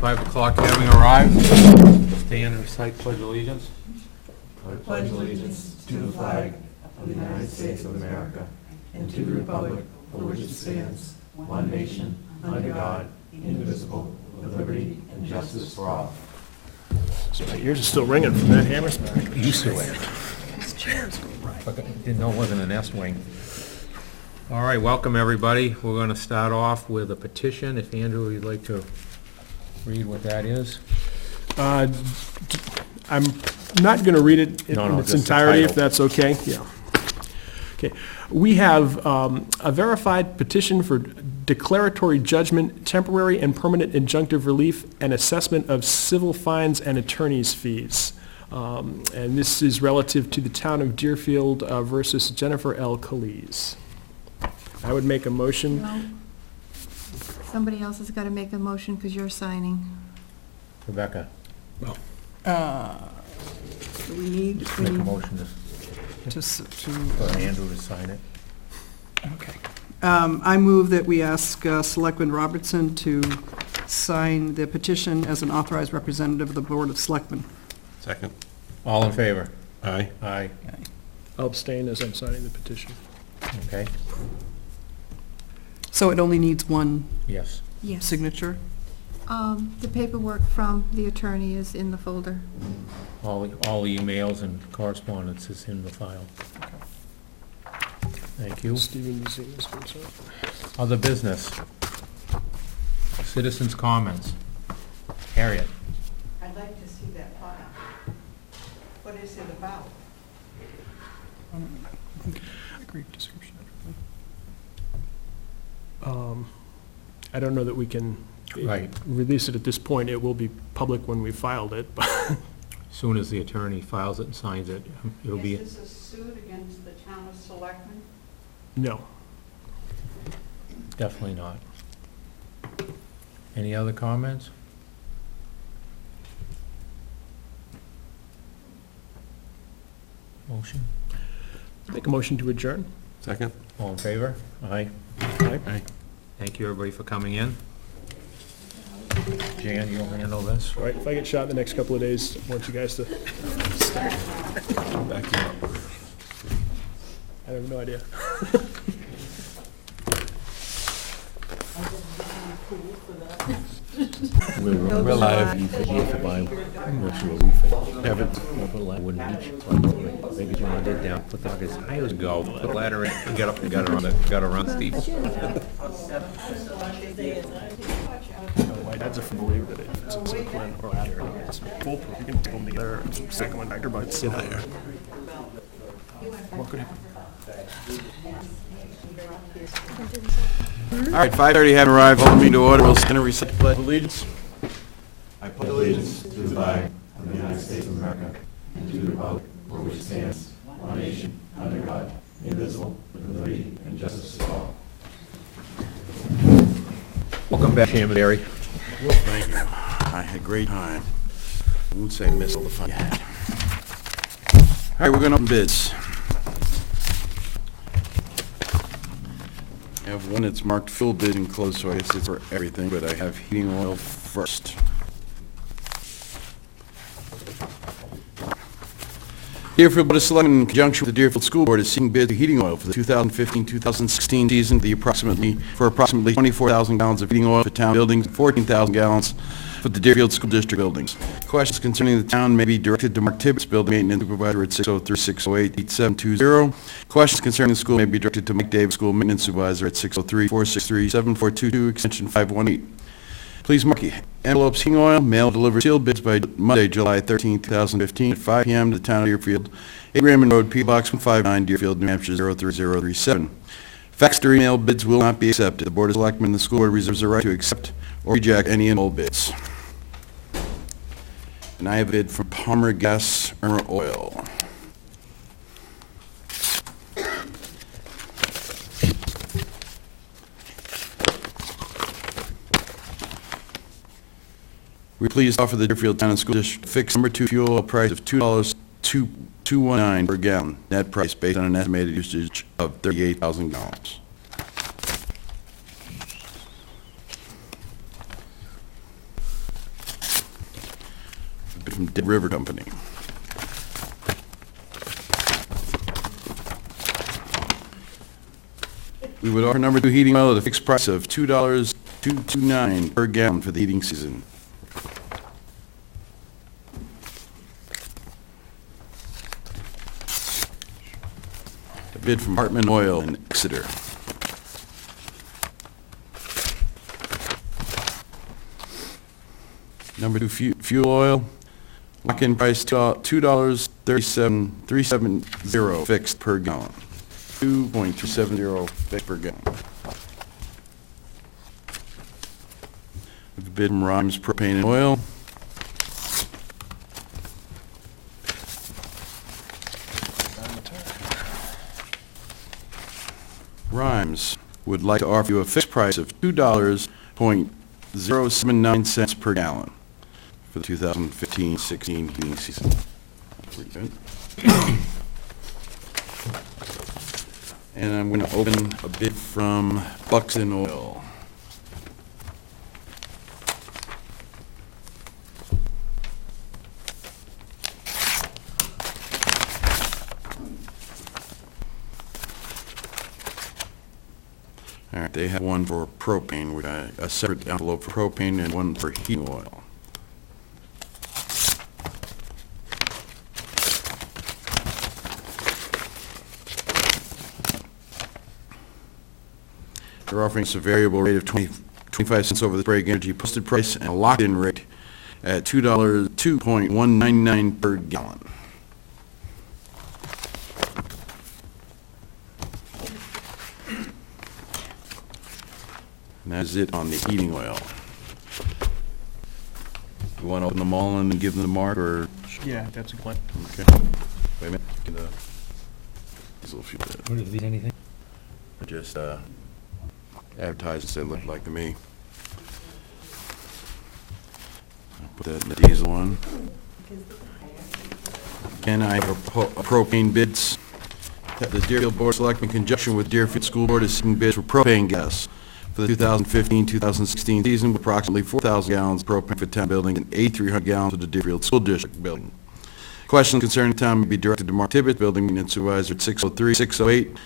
5 o'clock having arrived. Stand and recite pledge allegiance. I pledge allegiance to the flag of the United States of America and to the republic for which it stands, one nation, under God, indivisible, with liberty and justice for all. So my ears are still ringing from that hammer smack. Used to it. Didn't know it wasn't an S-wing. All right, welcome everybody. We're going to start off with a petition. If Andrew, you'd like to read what that is. I'm not going to read it in its just the entirety, if title. that's okay. Yeah. Okay. We have a verified petition for declaratory judgment, temporary and permanent injunctive relief, and assessment of civil fines and attorney's fees. And this is relative to the town of Deerfield versus Jennifer L. Calise. I would make a motion. No. Somebody else has got to make a motion because you're signing. Rebecca, We need make a motion for Andrew to sign it. Okay. I move that we ask Selectman Robertson to sign the petition as an authorized representative of the Board of Selectmen. Second. All in favor? Aye. Aye. I'll abstain as I'm signing the petition. Okay, So it only needs one yes. Yes. signature? The paperwork from the attorney is in the folder. All the emails and correspondence is in the file. Thank you. Stephen, you see this one, sir? Other business. Citizens' comments. Harriet. I'd like to see that file. What is it about? Great description. I don't know that we can Right. release it at this point. It will be public when we filed it, but As soon as the attorney files it and signs it, it'll be, Is this a suit against the town of Selectmen? no. definitely not. Any other comments? Motion? Make a motion to adjourn. Second. All in favor? Aye. Aye. Thank you, everybody, for coming in. Jan, you'll handle this? All right, if I get shot in the next couple of days, I want you guys to, Back you up. I have no idea. We're live. I'm not sure what we think. Haven't. Wouldn't reach, maybe John did down, put the, as high as go, put ladder in, and get up and got to run, Steve. My dad's a firm believer that it's a Selectmen or ladder. It's foolproof. You can put them together and stick them on back but sit higher. What could happen? All right, 5:30 have arrived. Hold the meeting to order. We'll stand and recite the pledge of allegiance. I pledge allegiance to the flag of the United States of America and to the republic for which it stands, one nation, under God, indivisible, with liberty and justice for all. Welcome back, Barry. Well, thank you. I had a great time. I won't say miss all the fun you had. All right, we're going to open bids. I have one that's marked full bid and closed, so I guess it's for everything, but I have heating oil first. Deerfield Board of Selectmen, in conjunction with the Deerfield School Board, is seeking bids for heating oil for the 2015-2016 season, for approximately 24,000 gallons of heating oil for town buildings, 14,000 gallons for the Deerfield School District buildings. Questions concerning the town may be directed to Mark Tibbetts, Building Maintenance Supervisor at 603-608-8720. Questions concerning the school may be directed to Mike Davis, School Maintenance Supervisor at 603-463-7422, extension 518. Please mark envelopes heating oil, mail delivered sealed bids by Monday, July 13, 2015 at 5 p.m. to the town of Deerfield, 8 Raymond Road, P. Box 159, Deerfield, New Hampshire 03037. Faxed or email bids will not be accepted. The Board of Selectmen and the school board reserves the right to accept or reject any and all bids. And I have a bid from Palmer Gas Oil. We're pleased to offer the Deerfield Town and School District fixed number 2 fuel oil price of $2.219 per gallon, net price based on an estimated usage of 38,000 gallons. from Dead River Company. We would offer number 2 heating oil at a fixed price of $2.229 per gallon for the heating season. A bid from Hartman Oil in Exeter. Number 2 fuel oil, lock-in price $2.370 fixed per gallon. 2.270 fixed per gallon. A bid from Rhymes Propane and Oil. Rhymes would like to offer you a fixed price of $2.079 per gallon for the 2015-16 heating season. Pretty good. And I'm going to open a bid from Buxton Oil. All right, they have one for propane. We got a separate envelope for propane and one for heating oil. They're offering us a variable rate of 25 cents over the Sprague Energy posted price and a locked-in rate at $2.199 per gallon. And that is it on the heating oil. You want to open them all and give them the mark, or? Yeah, that's a good plan. Okay. Wait a minute. Get the diesel fuel bit. What are these, anything? Just advertised and looked like to me. I'll put that in the diesel one. Again, I have a propane bids. The Deerfield Board of Selectmen, in conjunction with Deerfield School Board, is seeking bids for propane gas for the 2015-2016 season, with approximately 4,000 gallons of propane for town building and 8,300 gallons for the Deerfield School District building. Questions concerning the town may be directed to Mark Tibbetts, Building Maintenance Supervisor at 603-608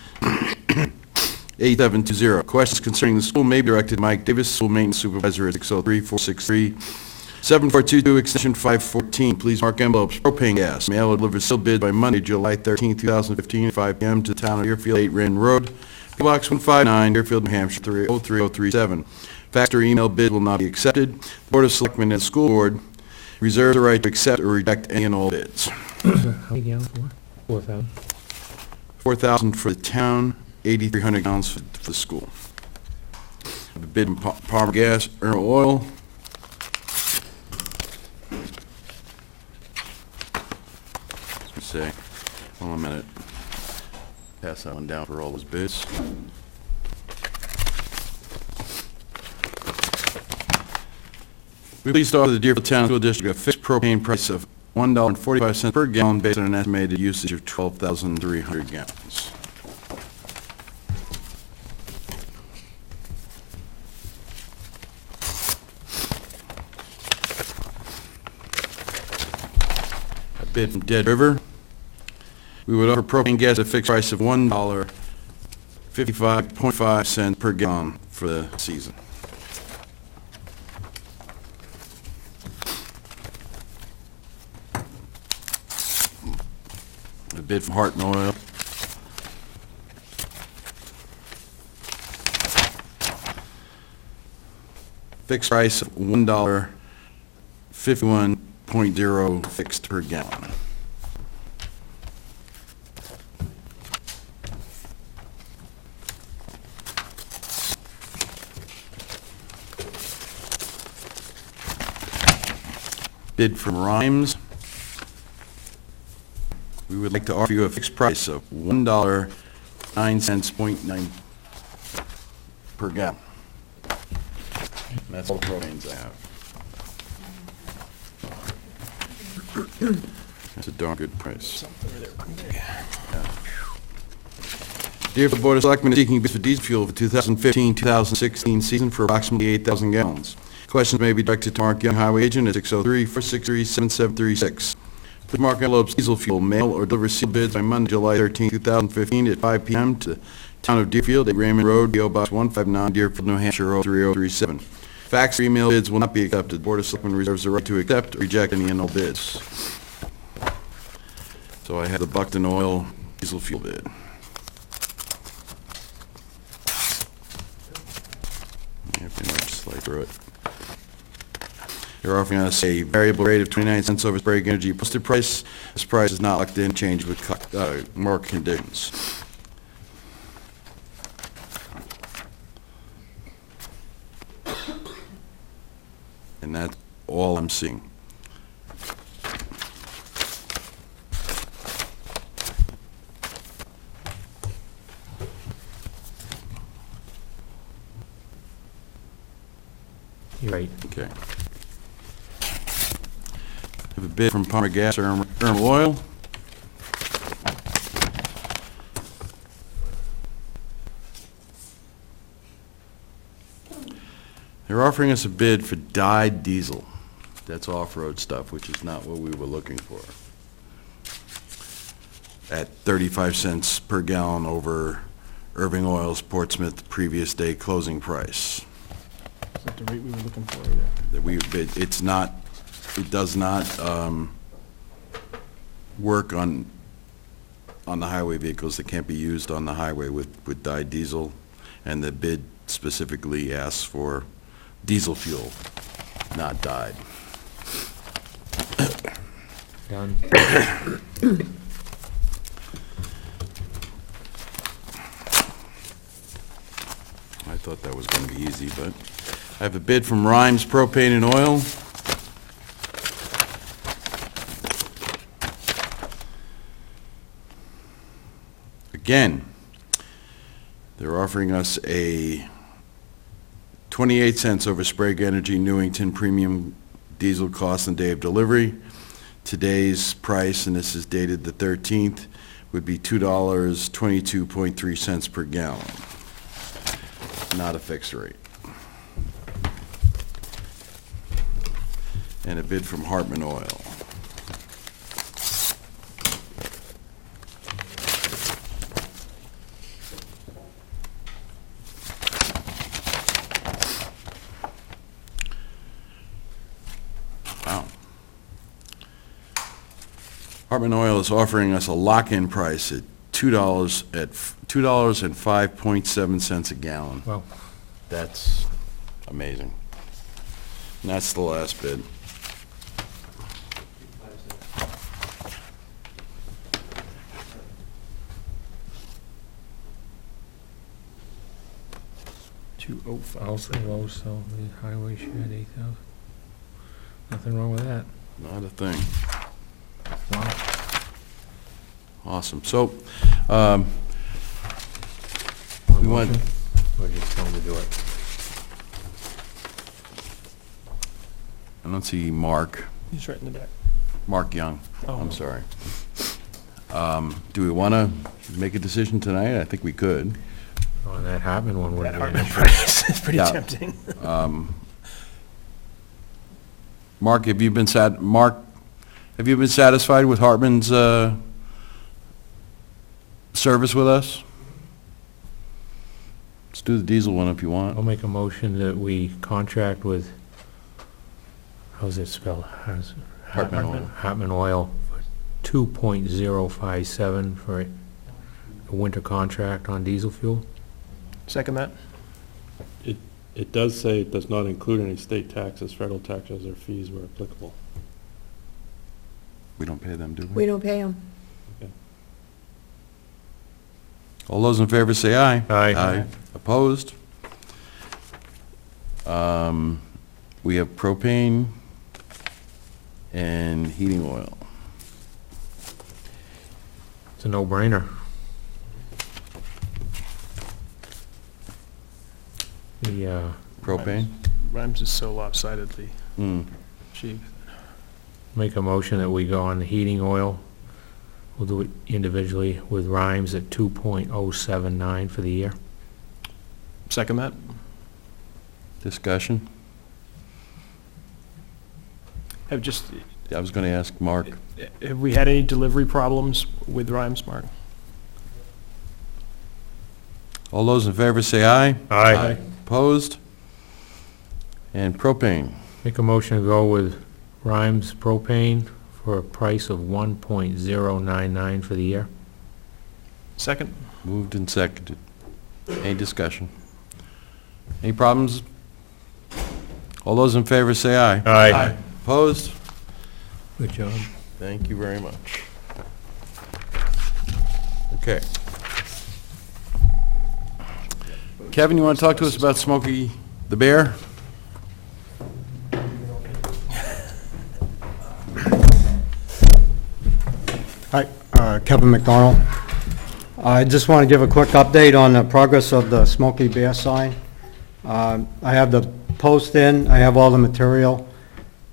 8720. Questions concerning the school may be directed to Mike Davis, School Maintenance Supervisor at 603-463-7422, extension 514. Please mark envelopes, propane gas, mail or deliver sealed bid by Monday, July 13, 2015, at 5 p.m. to the town of Deerfield, 8 Rand Road, P.O. Box 159, Deerfield, New Hampshire, 03037. Fax or email bid will not be accepted. The Board of Selectmen and the School Board reserve the right to accept or reject any and all bids. How many gallons for? 4,000. 4,000 for the town, 8,300 gallons for the school. A bid from Palmer Gas, Earl Oil. Let's say, hold on a minute. Pass that one down for all those bids. We're pleased to offer the Deerfield Town School District a fixed propane price of $1.45 per gallon based on an estimated usage of 12,300 gallons. A bid from Dead River. We would offer propane gas at a fixed price of $1.55.5 per gallon for the season. A bid from Hartman Oil. Fixed price of $1.51.0 fixed per gallon. Bid from Rhymes. We would like to offer you a fixed price of $1.09.9 per gallon. And that's all the propanes I have. That's a darn good price. Yeah. Deerfield Board of Selectmen is seeking bids for diesel fuel for 2015-2016 season for approximately 8,000 gallons. Questions may be directed to Mark Young, Highway Agent, at 603-463-7736. Please mark envelopes diesel fuel, mail, or deliver sealed bids by Monday, July 13, 2015, at 5 p.m. to the Town of Deerfield, 8 Raymond Road, P.O. Box 159, Deerfield, New Hampshire, 03037. Fax or email bids will not be accepted. The Board of Selectmen reserves the right to accept or reject any and all bids. So I have the Buckton Oil diesel fuel bid. Yeah, pretty much slide through it. They're offering us a variable rate of 29 cents over Sprague Energy posted price. This price is not locked in, changed with market conditions. And that's all I'm seeing. You're right. Okay. Have a bid from Palmer Gas or Irma Oil. They're offering us a bid for dyed diesel. That's off-road stuff, which is not what we were looking for. At 35 cents per gallon over Irving Oil's Portsmouth previous day closing price. Is that the rate we were looking for either? That we bid, it does not work on the highway vehicles that can't be used on the highway with dyed diesel, and the bid specifically asks for diesel fuel, not dyed. Done. I thought that was going to be easy, but I have a bid from Rhymes Propane and Oil. Again, they're offering us a 28 cents over Sprague Energy Newington Premium Diesel cost and day of delivery. Today's price, and this is dated the 13th, would be $2.22.3 per gallon. Not a fixed rate. And a bid from Hartman Oil. Wow. Hartman Oil is offering us a lock-in price at $2.05.7 a gallon. Well, That's amazing. And that's the last bid. also low, so the highway shed 8,000. Nothing wrong with that. Not a thing. Wow. Awesome. So, Want a we want, motion? Or just tell them to do it? I don't see Mark. He's right in the back. Mark Young. Oh. I'm sorry. Do we want to make a decision tonight? I think we could. Oh, and that Hartman one That wouldn't be an Hartman issue. price is pretty Yeah. tempting. Mark, have you been satisfied with Hartman's service with us? Let's do the diesel one if you I'll want. make a motion that we contract with, how's it spelled? Hartman Oil. Hartman Oil for 2.057 for a winter contract on diesel fuel. Second that? It does say it does not include any state taxes, federal taxes, or fees where applicable. We don't pay them, do We we? don't pay them. All those in favor say aye. Aye. Opposed? We have propane and heating oil. It's a no-brainer. The, Propane? Rhymes is so lopsidedly Hmm. cheap. make a motion that we go on the heating oil. We'll do it individually with Rhymes at 2.079 for the year. Second that? Discussion? Have just, I was going to ask Mark. have we had any delivery problems with Rhymes, Mark? All those in favor say aye. Aye. Opposed? And propane. Make a motion to go with Rhymes Propane for a price of 1.099 for the year. Second? Moved and seconded. Any discussion? Any problems? All those in favor say aye. Aye. Opposed? Good job. Thank you very much. Okay. Kevin, you want to talk to us about Smokey the Bear? Hi, Kevin McDonald. I just want to give a quick update on the progress of the Smokey Bear sign. I have the post in, I have all the material.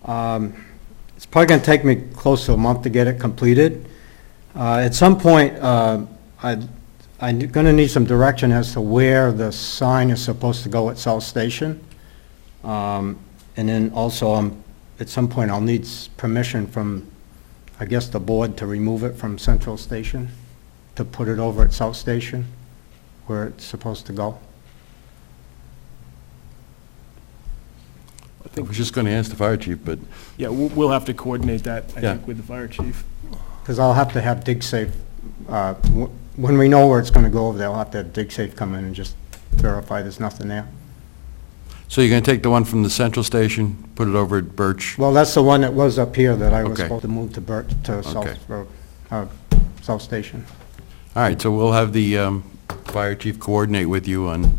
It's probably going to take me close to a month to get it completed. At some point, I'm going to need some direction as to where the sign is supposed to go at South Station. And then also, at some point, I'll need permission from, I guess, the board to remove it from Central Station, to put it over at South Station, where it's supposed to go. I was just going to ask the fire chief, but Yeah, we'll have to coordinate that, I Yeah. think, with the fire chief. Because I'll have to have DigSafe, when we know where it's going to go over there, I'll have to have DigSafe come in and just verify there's nothing there. so you're going to take the one from the Central Station, put it over at Birch? Well, that's the one that was up here that I was Okay. supposed to move to South Okay. Road, South Station. All right, so we'll have the fire chief coordinate with you on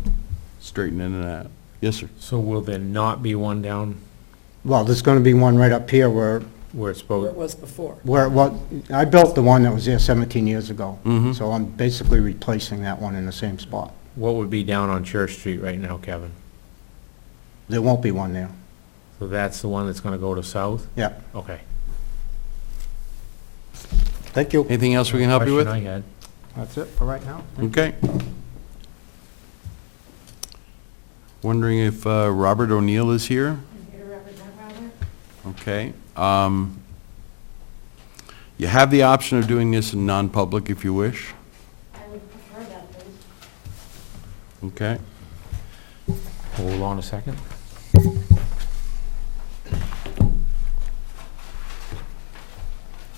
straightening it out. Yes, sir. So will there not be one down Well, there's going to be one right up here where it's Where it supposed? was before. I built the one that was there 17 years ago. Mhm. So I'm basically replacing that one in the same spot. What would be down on Church Street right now, Kevin? There won't be one there. So that's the one that's gonna go to south? Yeah. Okay. Thank you. Anything else we can help you with? Question I had. That's it for right now. Okay. Wondering if Robert O'Neill is here? Okay. You have the option of doing this in non-public if you wish. I would prefer that, please. Okay. Hold on a second.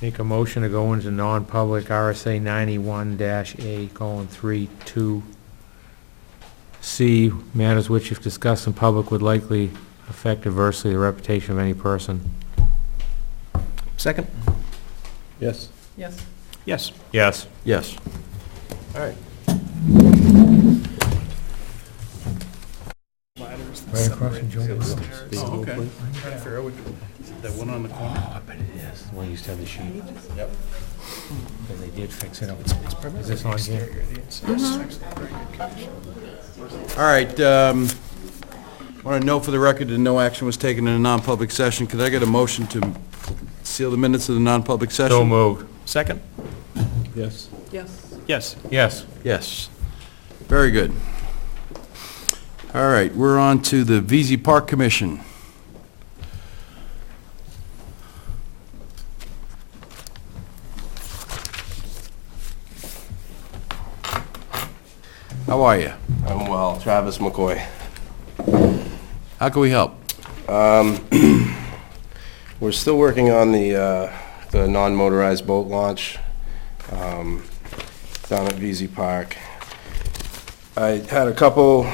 Make a motion to go into non-public RSA 91-A:32C, matters which if discussed in public would likely affect adversely the reputation of any person. Second? Yes. Yes. Yes. Yes. Yes. All right. Right across from Joe's. Oh, okay. That one on the corner? Oh, I bet it is. The one used to have the sheet. Yep. Because they did fix it up. Is this on here? All right, want to note for the record that no action was taken in a non-public session. Could I get a motion to seal the minutes of the non-public session? So moved. Second? Yes. Yes. Yes. Yes. Yes. Very good. All right, we're on to the VZ Park Commission. How are you? I'm well. Travis McCoy. How can we help? We're still working on the non-motorized boat launch down at VZ Park. I had a couple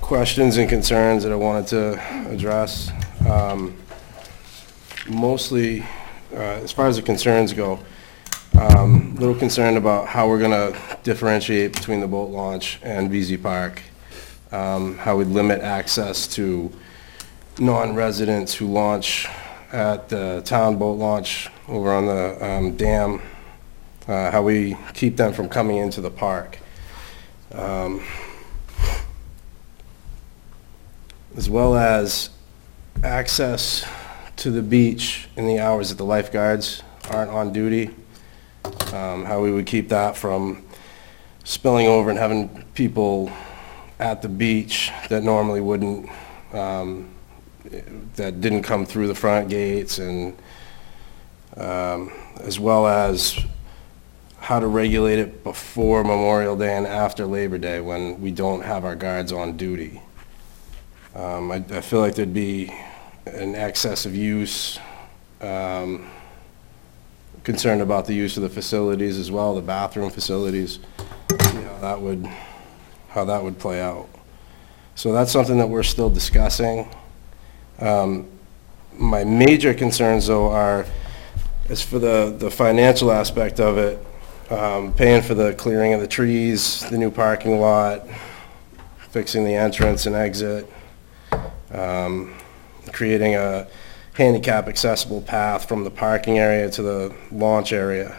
questions and concerns that I wanted to address. Mostly, as far as the concerns go, a little concerned about how we're going to differentiate between the boat launch and VZ Park, how we'd limit access to non-residents who launch at the town boat launch over on the dam, how we keep them from coming into the park. As well as access to the beach in the hours that the lifeguards aren't on duty, how we would keep that from spilling over and having people at the beach that normally wouldn't that didn't come through the front gates, and as well as how to regulate it before Memorial Day and after Labor Day when we don't have our guards on duty. I feel like there'd be an excess of use, concerned about the use of the facilities as well, the bathroom facilities, see how that would play out. So that's something that we're still discussing. My major concerns, though, are as for the financial aspect of it, paying for the clearing of the trees, the new parking lot, fixing the entrance and exit, creating a handicap accessible path from the parking area to the launch area.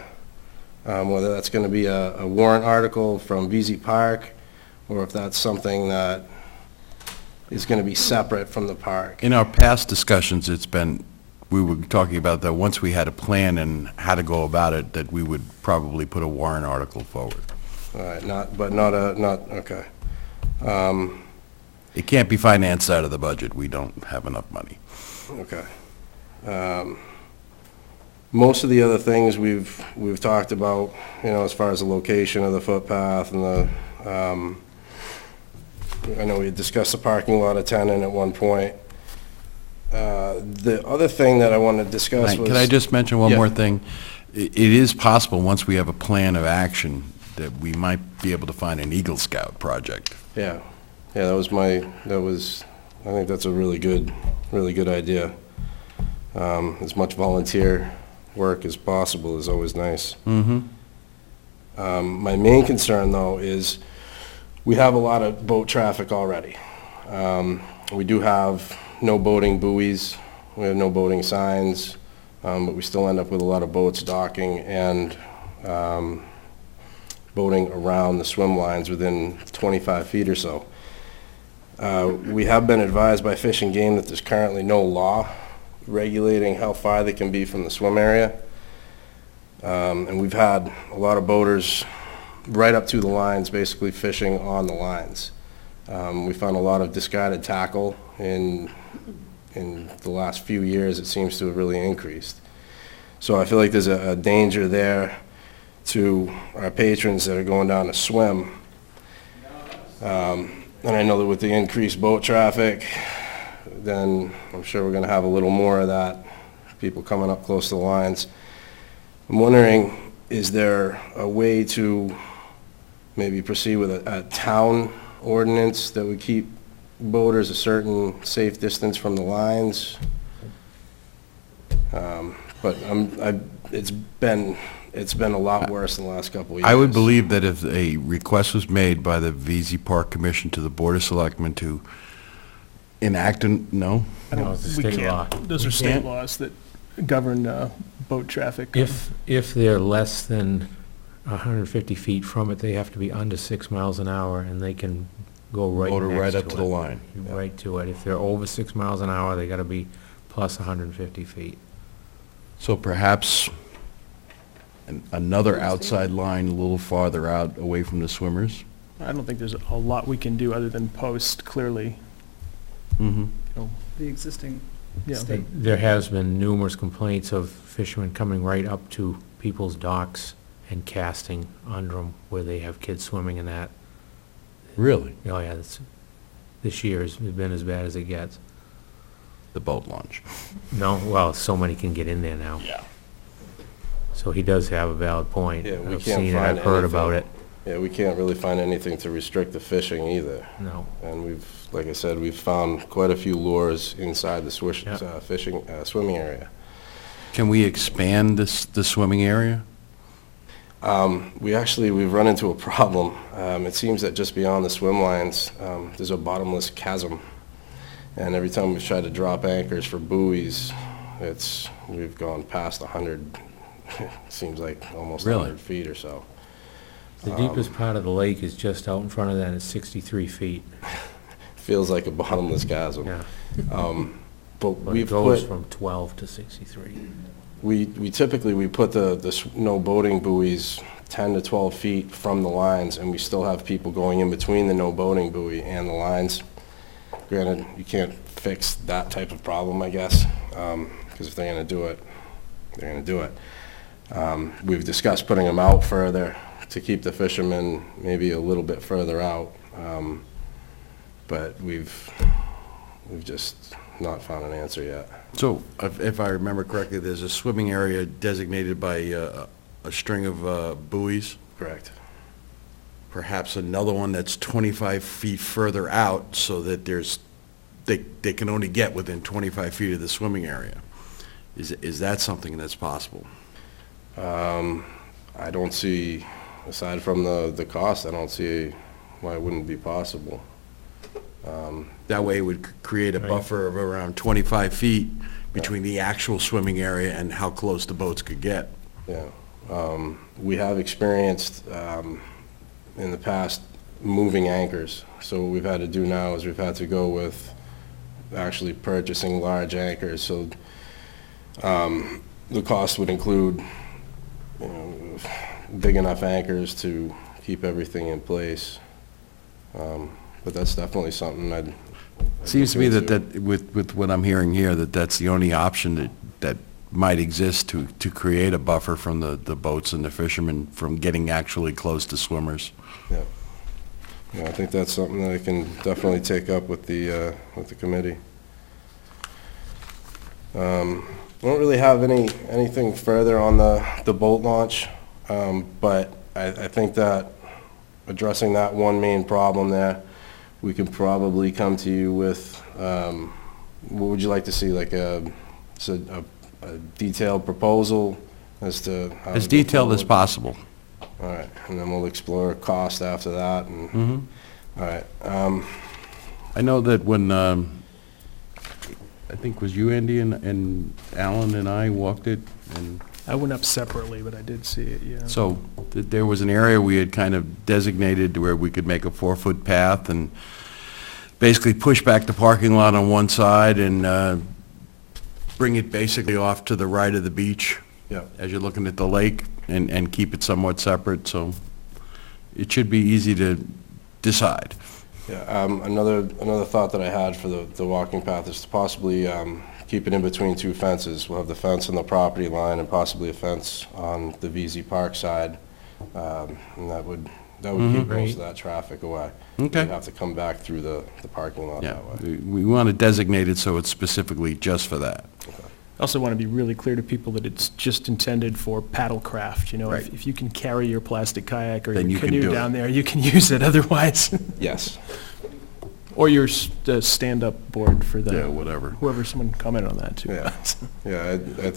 Whether that's going to be a warrant article from VZ Park, or if that's something that is going to be separate from the park. In our past discussions, we were talking about that once we had a plan and how to go about it, that we would probably put a warrant article forward. All right, okay. It can't be financed out of the budget. We don't have enough money. Okay. Most of the other things we've talked about, as far as the location of the footpath and the, I know we had discussed the parking lot attendant at one point. The other thing that I wanted to discuss was... Can I just mention one Yeah. more thing? It is possible, once we have a plan of action, that we might be able to find an Eagle Scout project. Yeah, I think that's a really good idea. As much volunteer work as possible is always nice. Mm-hmm. My main concern, though, is we have a lot of boat traffic already. We do have no boating buoys, we have no boating signs, but we still end up with a lot of boats docking and boating around the swim lines within 25 feet or so. We have been advised by Fish and Game that there's currently no law regulating how far they can be from the swim area. And we've had a lot of boaters right up to the lines, basically fishing on the lines. We found a lot of discarded tackle in the last few years. It seems to have really increased. So I feel like there's a danger there to our patrons that are going down to swim. And I know that with the increased boat traffic, then I'm sure we're going to have a little more of that, people coming up close to the lines. I'm wondering, is there a way to maybe proceed with a town ordinance that would keep boaters a certain safe distance from the lines? But it's been a lot worse in the last couple of years. I would believe that if a request was made by the VZ Park Commission to the Board of Selectmen to enact no? No, it's a We state can't. law. Those We are state can't? laws that govern boat traffic. If they're less than 150 feet from it, they have to be under 6 miles an hour, and they can go right Motor next right to up to the it. line. Right to it. If they're over 6 miles an hour, they gotta be plus 150 feet. So perhaps another outside line a little farther out, away from the swimmers? I don't think there's a lot we can do other than post clearly. Mm-hmm. The existing, Yeah. There has been numerous complaints of fishermen coming right up to people's docks and casting under them where they have kids swimming in that. Really? Oh, yeah, this year has been as bad as it gets. The boat launch. No, well, so many can get in there now. Yeah. So he does have a valid point. Yeah, we I've can't seen it, find I've heard about anything. it. Yeah, we can't really find anything to restrict the fishing either. No. And like I said, we've found quite a few lures inside the Yeah. swimming area. Can we expand the swimming area? We've run into a problem. It seems that just beyond the swim lines, there's a bottomless chasm. And every time we've tried to drop anchors for buoys, we've gone past 100, seems like almost Really? 100 feet or so. The deepest part of the lake is just out in front of that, it's 63 feet. Feels like a bottomless chasm. Yeah. But But it we've goes put, from 12 to 63. we typically put the no boating buoys 10 to 12 feet from the lines, and we still have people going in between the no boating buoy and the lines. Granted, you can't fix that type of problem, I guess, because if they're gonna do it, they're gonna do it. We've discussed putting them out further to keep the fishermen maybe a little bit further out, but we've just not found an answer yet. So, if I remember correctly, there's a swimming area designated by a string of buoys, Correct. perhaps another one that's 25 feet further out, so that they can only get within 25 feet of the swimming area. Is that something that's possible? I don't see, aside from the cost, I don't see why it wouldn't be possible. That way it would create a buffer of around 25 feet between the actual swimming area and how close the boats could get. Yeah. We have experienced in the past moving anchors. So what we've had to do now is we've had to go with actually purchasing large anchors. So the cost would include, you know, big enough anchors to keep everything in place. But that's definitely something I'd Seems to me look that into. with what I'm hearing here, that's the only option that might exist to create a buffer from the boats and the fishermen from getting actually close to swimmers. Yeah. Yeah, I think that's something that I can definitely take up with the committee. I don't really have anything further on the boat launch, but I think that addressing that one main problem there, we can probably come to you with, what would you like to see, like a detailed proposal as to how As to go detailed as forward? possible. All right, and then we'll explore cost after that, and, Mhm. all right. I know that when, I think it was you, Andy, and Alan and I walked it, and I went up separately, but I did see it, yeah. so there was an area we had kind of designated where we could make a 4-foot path and basically push back the parking lot on one side and bring it basically off to the right of the beach. Yeah. As you're looking at the lake, and keep it somewhat separate, so it should be easy to decide. Yeah, another thought that I had for the walking path is to possibly keep it in between two fences. We'll have the fence on the property line and possibly a fence on the VZ Park side, and that would keep most of that traffic away. Okay. You'd have to come back through the parking lot Yeah, that way. we want to designate it so it's specifically just for that. I also want to be really clear to people that it's just intended for paddlecraft, you know? Right. If you can carry your plastic kayak or Then you your can canoe do it. down there, you can use it otherwise. Yes. Or your stand-up board for Yeah, the, whatever. whoever, someone commented on that too. Yeah. Yeah, I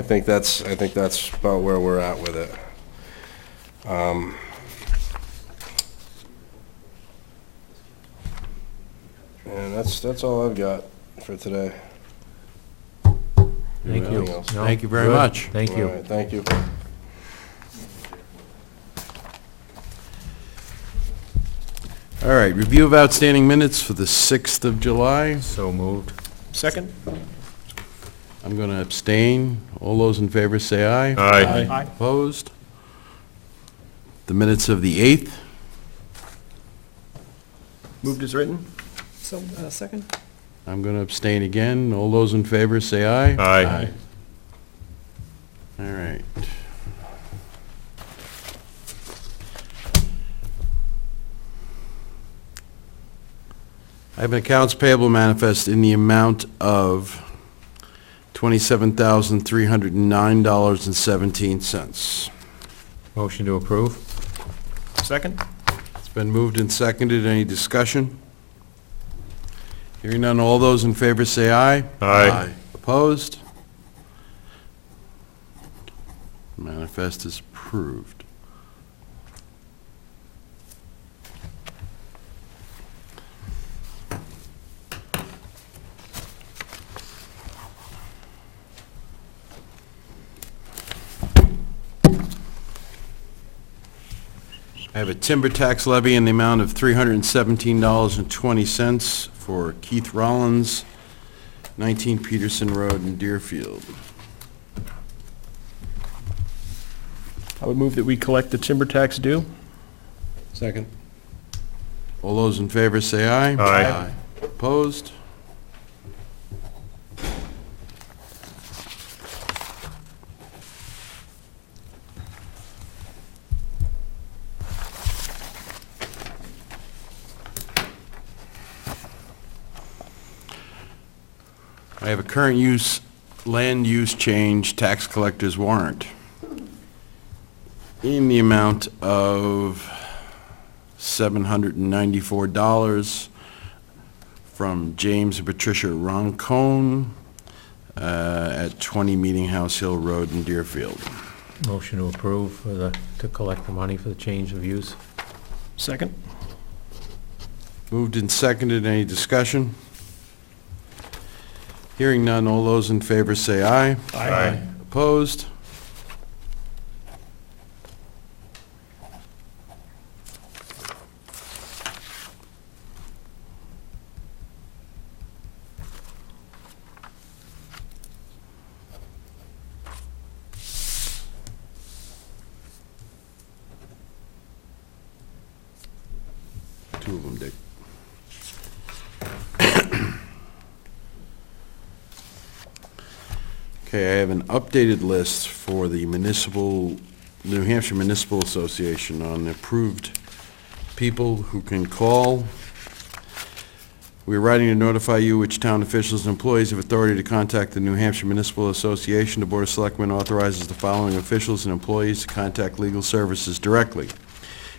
think that's about where we're at with it. And that's all I've got for today. Thank you. Anything else? No, Thank you very good. much. Thank All you. right, thank you. All right, review of outstanding minutes for the 6th of July. So moved. Second? I'm going to abstain. All those in favor say aye. Aye. Opposed? The minutes of the 8th. Moved as written? So, second? I'm going to abstain again. All those in favor say aye. Aye. All right. I have an accounts payable manifest in the amount of $27,309.17. Motion to approve? Second? It's been moved and seconded. Any discussion? Hearing none, all those in favor say aye. Aye. Opposed? Manifest is approved. I have a timber tax levy in the amount of $317.20 for Keith Rollins, 19 Peterson Road in Deerfield. I would move that we collect the timber tax due. Second. All those in favor say aye. Aye. Opposed? I have a current use, land use change tax collector's warrant in the amount of $794 from James and Patricia Roncone at 20 Meeting House Hill Road in Deerfield. Motion to approve to collect the money for the change of use. Second? Moved and seconded. Any discussion? Hearing none, all those in favor say aye. Aye. Opposed? Two of them, Dick. Okay, I have an updated list for the New Hampshire Municipal Association on approved people who can call. We are writing to notify you which town officials and employees have authority to contact the New Hampshire Municipal Association. The Board of Selectmen authorizes the following officials and employees to contact legal services directly: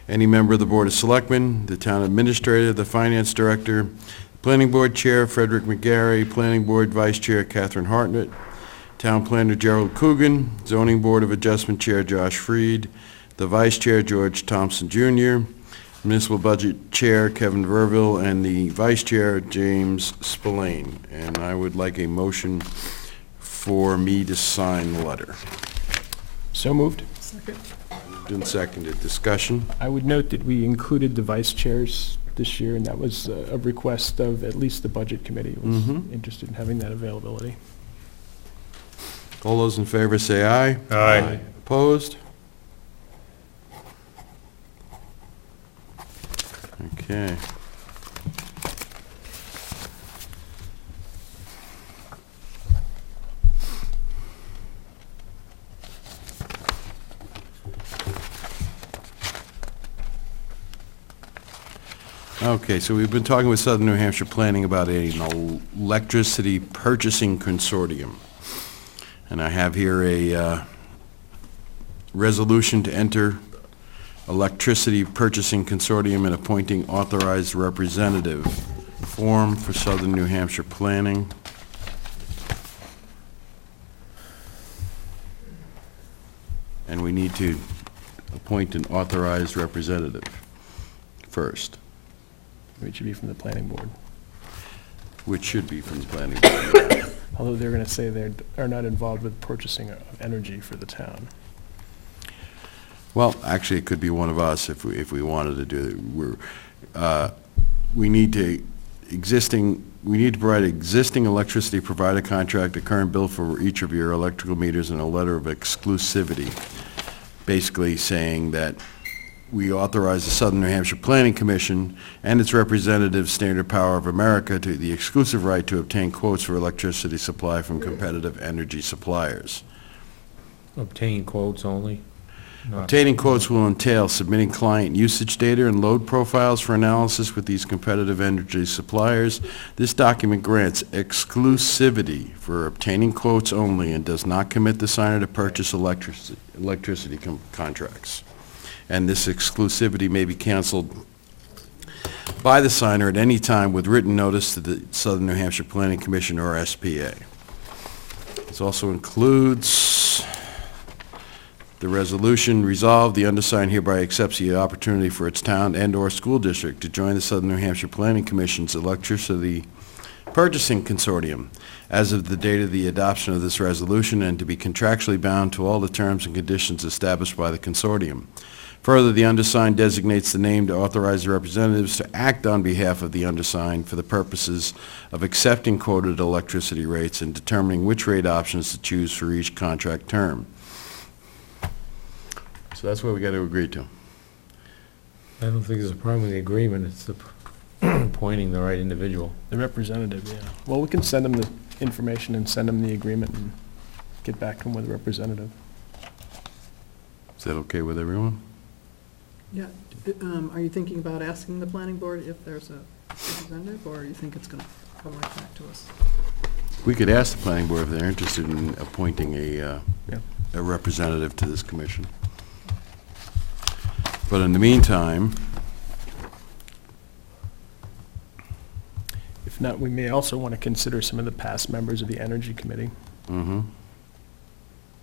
any member of the Board of Selectmen, the town administrator, the finance director, planning board chair Frederick McGarry, planning board vice chair Catherine Hartnett, town planner Gerald Coogan, zoning board of adjustment chair Josh Freed, the vice chair George Thompson Jr., municipal budget chair Kevin Verville, and the vice chair James Spillane. And I would like a motion for me to sign the letter. So moved. Second. Been seconded. Discussion? I would note that we included the vice chairs this year, and that was a request of at least the Budget Committee was interested in having that availability. All those in favor say aye. Aye. Opposed? Okay. Okay, so we've been talking with Southern New Hampshire Planning about an electricity purchasing consortium. And I have here a resolution to enter electricity purchasing consortium and appointing authorized representative form for Southern New Hampshire Planning. And we need to appoint an authorized representative first, It should be from the planning board. which should be from the planning board. Although they're going to say they are not involved with purchasing of energy for the town. Well, actually, it could be one of us if we wanted to do it. We need to provide existing electricity provider contract, a current bill for each of your electrical meters, and a letter of exclusivity, basically saying that we authorize the Southern New Hampshire Planning Commission and its representative, Standard Power of America, to the exclusive right to obtain quotes for electricity supply from competitive energy suppliers. Obtain quotes only. Not- Obtaining quotes will entail submitting client usage data and load profiles for analysis with these competitive energy suppliers. This document grants exclusivity for obtaining quotes only and does not commit the signer to purchase electricity contracts. And this exclusivity may be canceled by the signer at any time with written notice to the Southern New Hampshire Planning Commission or SPA. This also includes the resolution: resolved, the undersigned hereby accepts the opportunity for its town and/or school district to join the Southern New Hampshire Planning Commission's electricity purchasing consortium as of the date of the adoption of this resolution, and to be contractually bound to all the terms and conditions established by the consortium. Further, the undersigned designates the named authorized representatives to act on behalf of the undersigned for the purposes of accepting quoted electricity rates and determining which rate options to choose for each contract term. So that's what we got to agree to. I don't think there's a problem with the agreement, it's the appointing the right individual. The representative, yeah. Well, we can send them the information and send them the agreement and get back to them with a representative. Is that okay with everyone? Yeah, are you thinking about asking the planning board if there's a representative, or you think it's gonna come right back to us? We could ask the planning board if they're interested in appointing Yeah. a representative to this commission. But in the meantime, If not, we may also want to consider some of the past members of the Energy Committee. mhm.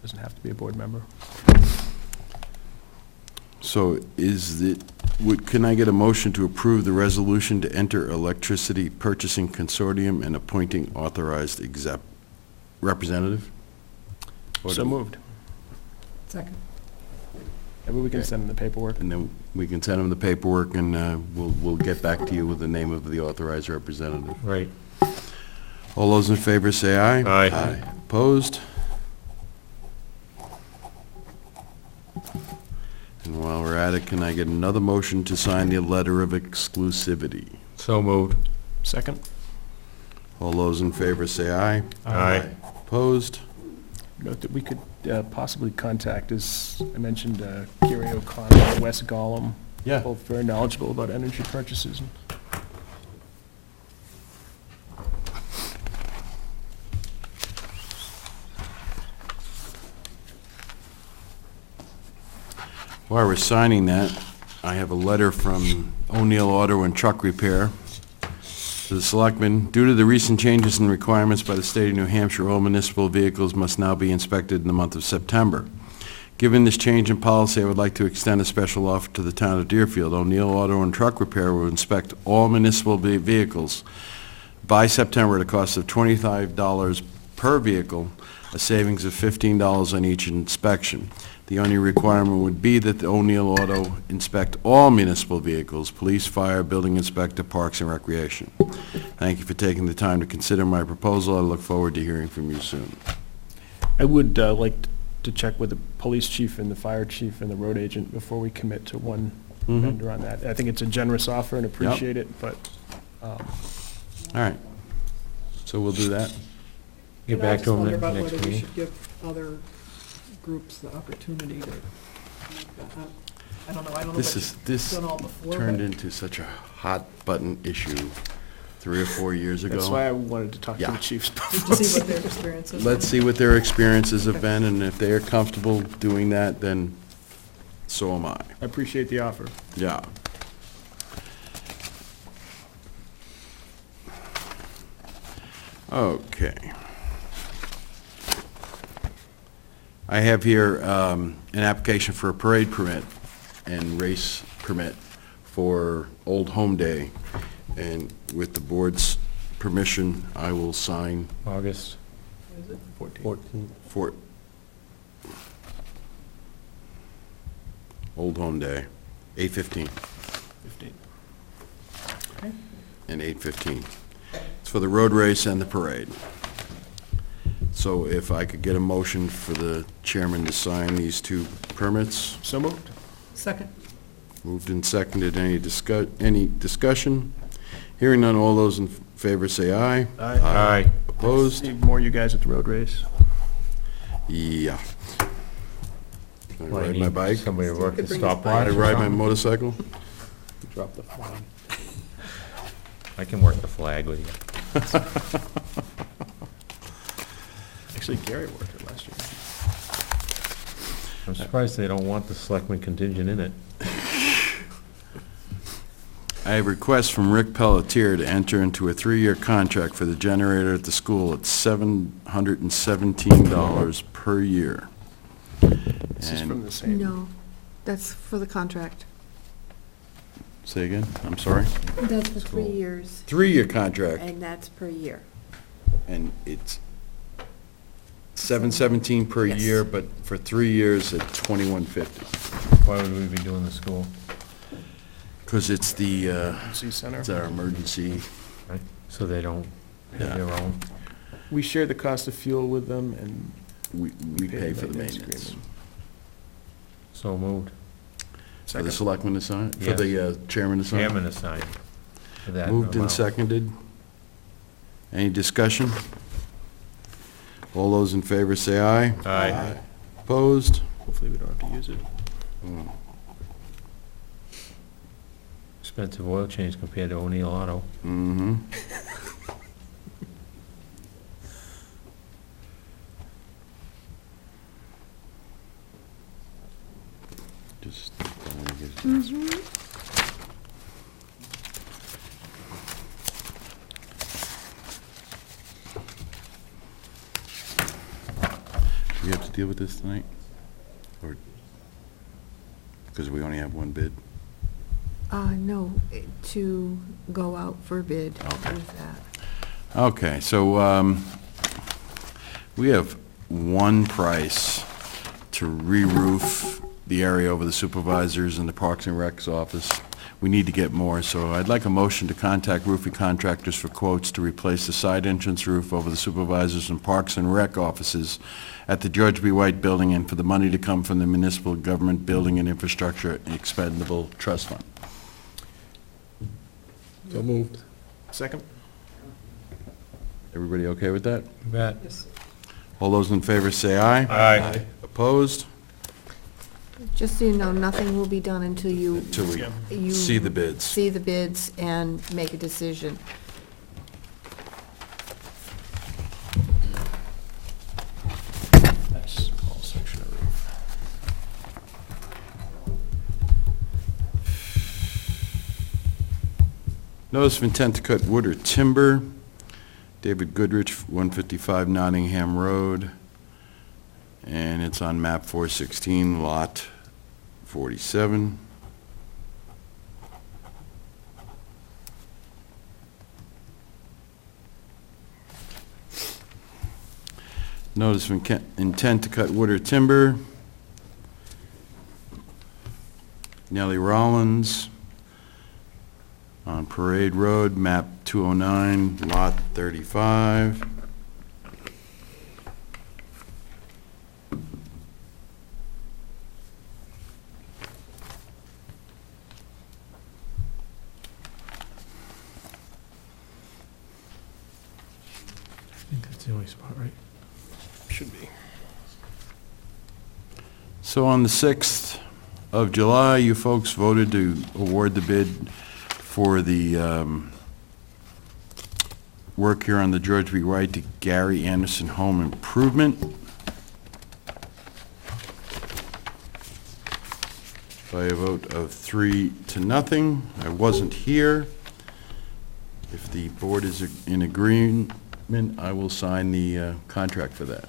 Doesn't have to be a board member. So can I get a motion to approve the resolution to enter electricity purchasing consortium and appointing authorized representative? Or So do- moved. Second. Maybe we can Okay. send them the paperwork. And then we can send them the paperwork, and we'll get back to you with the name of the authorized representative. Right. All those in favor say aye. Aye. Opposed? And while we're at it, can I get another motion to sign the letter of exclusivity? So moved. Second? All those in favor say aye. Aye. Opposed? Note that we could possibly contact, as I mentioned, Gary O'Connor and Wes Gollum. Yeah. Both very knowledgeable about energy purchases. While we're signing that, I have a letter from O'Neill Auto and Truck Repair to the Selectmen. Due to the recent changes in requirements by the state of New Hampshire, all municipal vehicles must now be inspected in the month of September. Given this change in policy, I would like to extend a special offer to the town of Deerfield. O'Neill Auto and Truck Repair will inspect all municipal vehicles by September at a cost of $25 per vehicle, a savings of $15 on each inspection. The only requirement would be that the O'Neill Auto inspect all municipal vehicles, police, fire, building inspector, parks, and recreation. Thank you for taking the time to consider my proposal. I look forward to hearing from you soon. I would like to check with the police chief and the fire chief and the road agent before we commit to one Mhm. vendor on that. I think it's a generous offer and appreciate it, but All right. So we'll do that. Get back to him And I just wonder about next whether we meeting. should give other groups the opportunity to, I don't know, I don't know This what is, you've this done all before, turned but into such a hot button issue 3 or 4 years ago. that's why I wanted to talk to Yeah. the chiefs. to see what their experience is. Let's see what their experiences have been, and if they are comfortable doing that, then so am I. I appreciate the offer. Yeah. Okay. I have here an application for a parade permit and race permit for Old Home Day. And with the board's permission, I will sign August. Is it? 14. for Old Home Day, 8:15 15. and 8:15. It's for the road race and the parade. So if I could get a motion for the chairman to sign these two permits. So moved. Second. Moved and seconded. Any discussion? Hearing none, all those in favor say aye. Aye. Opposed? See more of you guys at the road race. Yeah. Can I Well, I ride my need bike? Somebody to work Could the bring his stopwatch. Can I or ride my something? motorcycle? Drop the flag. I can work the flag with you. Actually, Gary worked it last year. I'm surprised they don't want the selectmen contingent in it. I have a request from Rick Pelletier to enter into a 3-year contract for the generator at the school at $717 per year. This is And- from the same. No, that's for the contract. Say again? I'm sorry? That's for Cool. 3 years, 3-year contract, and that's per year. and it's $717 per Yes. year, but for 3 years at $21.50. Why would we be doing the school? Because it's the, Emergency Center. it's our emergency, Right? So they don't Yeah. have their own? We share the cost of fuel with them, and we pay for the maintenance. agreement. So moved. For the Second. selectman to sign, for Yes. the chairman to sign? Chairman assigned. to that Moved and amount. seconded. Any discussion? All those in favor say aye. Aye. Opposed? Hopefully we don't have to use it. Expensive oil change compared to O'Neill Auto. Mm-hmm. Just, do we have to deal with this tonight? Or, because we only have one bid? No, to go out for bid with that. Okay, so, we have one price to re-roof the area over the supervisors and the Parks and Rec's office. We need to get more, so I'd like a motion to contact roofing contractors for quotes to replace the side entrance roof over the supervisors and Parks and Rec offices at the George B. White Building, and for the money to come from the Municipal Government Building and Infrastructure Expendable Trust Fund. So moved. Second? Everybody okay with that? You bet. All those in favor say aye. Aye. Opposed? Just so you know, nothing will be done until you Till we you see the bids. see the bids and make a decision. That's all section of roof. Notice of intent to cut wood or timber. David Goodrich, 155 Nottingham Road. And it's on map 416, lot 47. Notice of intent to cut wood or timber. Nellie Rollins on Parade Road, map 209, lot 35. I think that's the only spot, right? Should be. So on the 6th of July, you folks voted to award the bid for the work here on the George B. Wright to Gary Anderson Home Improvement. By a vote of 3-0. I wasn't here. If the board is in agreement, I will sign the contract for that.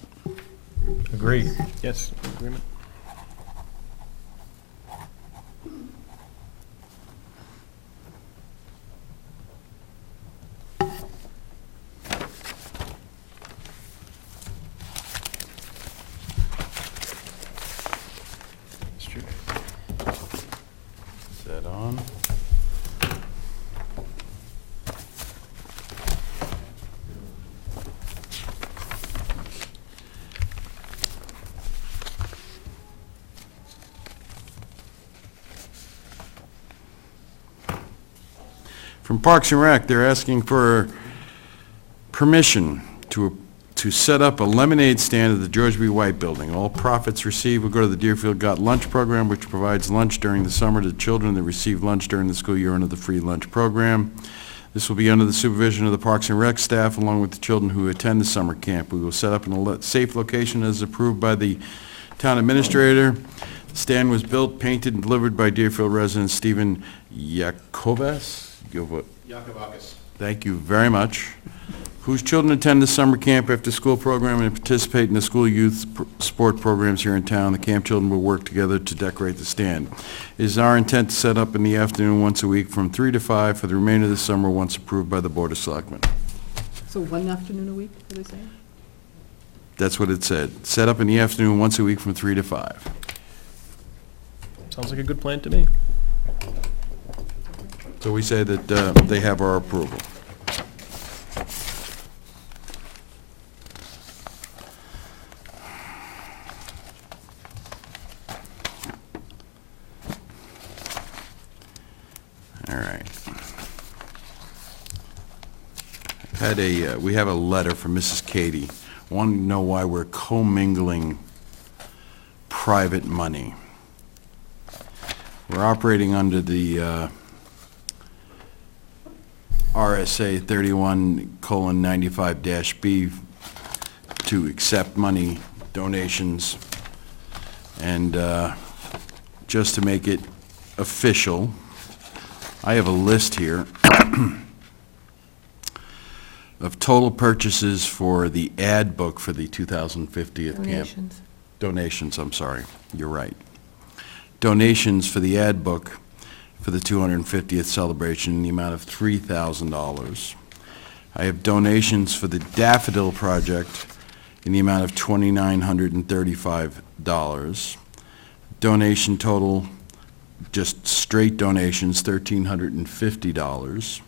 Agreed. Yes, in agreement. It's true. Is that on? From Parks and Rec, they're asking for permission to set up a lemonade stand at the George B. White Building. All profits received will go to the Deerfield Got Lunch program, which provides lunch during the summer to children that receive lunch during the school year under the free lunch program. This will be under the supervision of the Parks and Rec staff, along with the children who attend the summer camp. We will set up in a safe location as approved by the town administrator. The stand was built, painted, and delivered by Deerfield resident Stephen Yakovas. Thank you very much. Whose children attend the summer camp after-school program and participate in the school youth sport programs here in town. The camp children will work together to decorate the stand. It is our intent to set up in the afternoon once a week from 3 to 5 for the remainder of the summer, once approved by the Board of Selectmen. So one afternoon a week, did I say? That's what it said. Set up in the afternoon once a week from 3 to 5. Sounds like a good plan to me. So we say that they have our approval. All right. We have a letter from Mrs. Katie. Want to know why we're commingling private money. We're operating under the RSA 31:95-B to accept money donations, and just to make it official, I have a list here of total purchases for the ad book for the 2050th camp. Donations. Donations, I'm sorry, you're right. Donations for the ad book for the 250th celebration in the amount of $3,000. I have donations for the Daffodil Project in the amount of $2,935. Donation total, just straight donations, $1,350.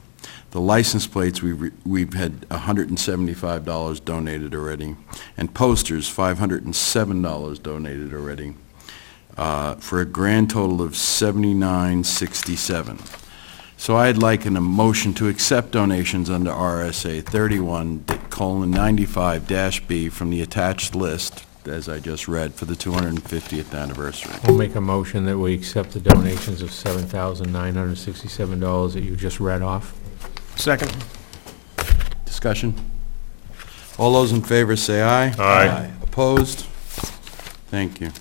The license plates, we've had $175 donated already, and posters, $507 donated already, for a grand total of $79.67. So I'd like a motion to accept donations under RSA 31:95-B from the attached list, as I just read, for the 250th anniversary. We'll make a motion that we accept the donations of $7,967 that you just read off. Second. Discussion? All those in favor say aye. Aye. Opposed? Thank you.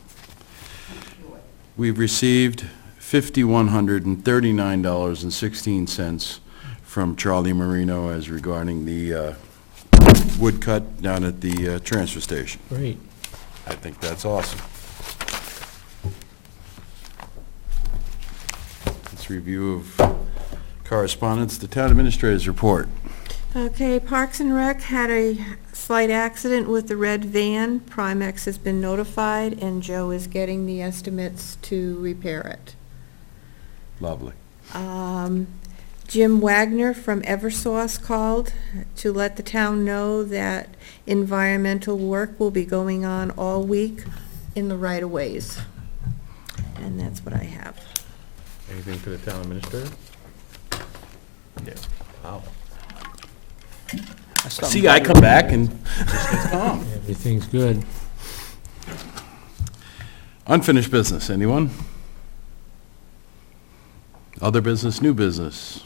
We've received $5,139.16 from Charlie Marino as regarding the woodcut down at the transfer station. Great. I think that's awesome. Let's review of correspondence, the town administrator's report. Okay, Parks and Rec had a slight accident with the red van. Primex has been notified, and Joe is getting the estimates to repair it. Lovely. Jim Wagner from Eversource called to let the town know that environmental work will be going on all week in the right-of-ways. And that's what I have. Anything for the town administrator? Yeah. Wow. See, I come back and just gets calm. Everything's good. Unfinished business, anyone? Other business, new business?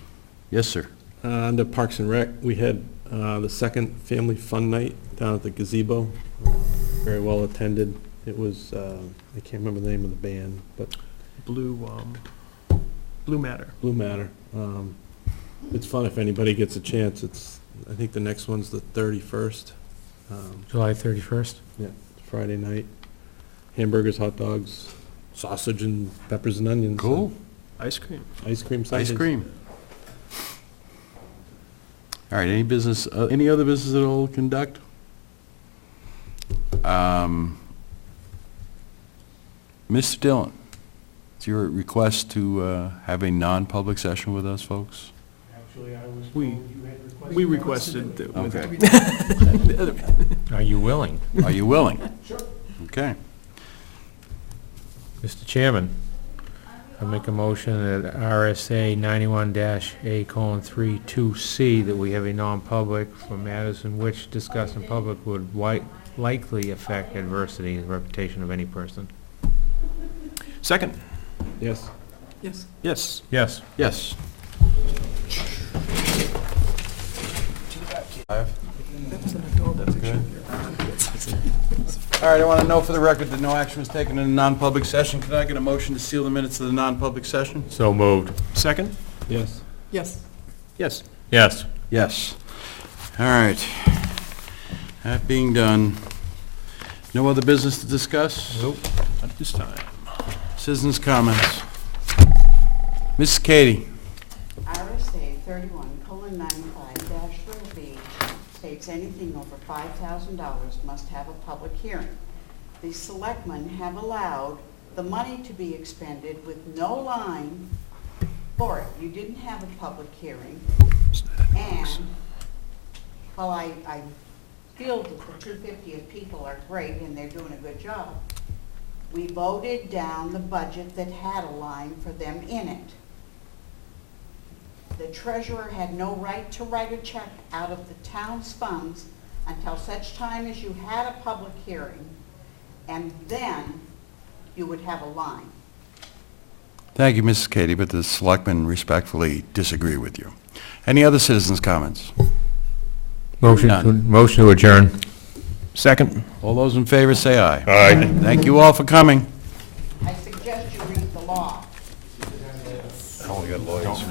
Yes, sir. Under Parks and Rec, we had the second family fun night down at the gazebo. Very well attended. It was, I can't remember the name of the band, but Blue Matter. Blue Matter. It's fun if anybody gets a chance. I think the next one's the 31st. July 31st? Yeah, Friday night. Hamburgers, hot dogs, sausage and peppers and onions. Cool. Ice cream. Ice cream Ice sundaes. cream. All right, any business, any other business that will conduct? Mr. Dillon, it's your request to have a non-public session with us, folks? We requested that. Okay. Are you willing? Are you willing? Sure. Okay. Mr. Chairman, I make a motion that RSA 91-A:32C, that we have a non-public for matters in which discussed in public would likely affect adversity and reputation of any person. Second. Yes. Yes. Yes. Yes. Yes. All right, I want to know for the record that no action was taken in a non-public session. Can I get a motion to seal the minutes of the non-public session? So moved. Second. Yes. Yes. Yes. Yes. Yes. All right. That being done, no other business to discuss? Nope. At this time. Citizens' comments. Mrs. Katie. RSA 31:95-B states anything over $5,000 must have a public hearing. The selectmen have allowed the money to be expended with no line for it. You didn't have a public hearing. And while I feel that the 250th people are great and they're doing a good job, we voted down the budget that had a line for them in it. The treasurer had no right to write a check out of the town's funds until such time as you had a public hearing, and then you would have a line. Thank you, Mrs. Katie, but the selectmen respectfully disagree with you. Any other citizens' comments? Motion to adjourn. Second. All those in favor say aye. Aye. Thank you all for coming. I suggest you read the law. I only got lawyers.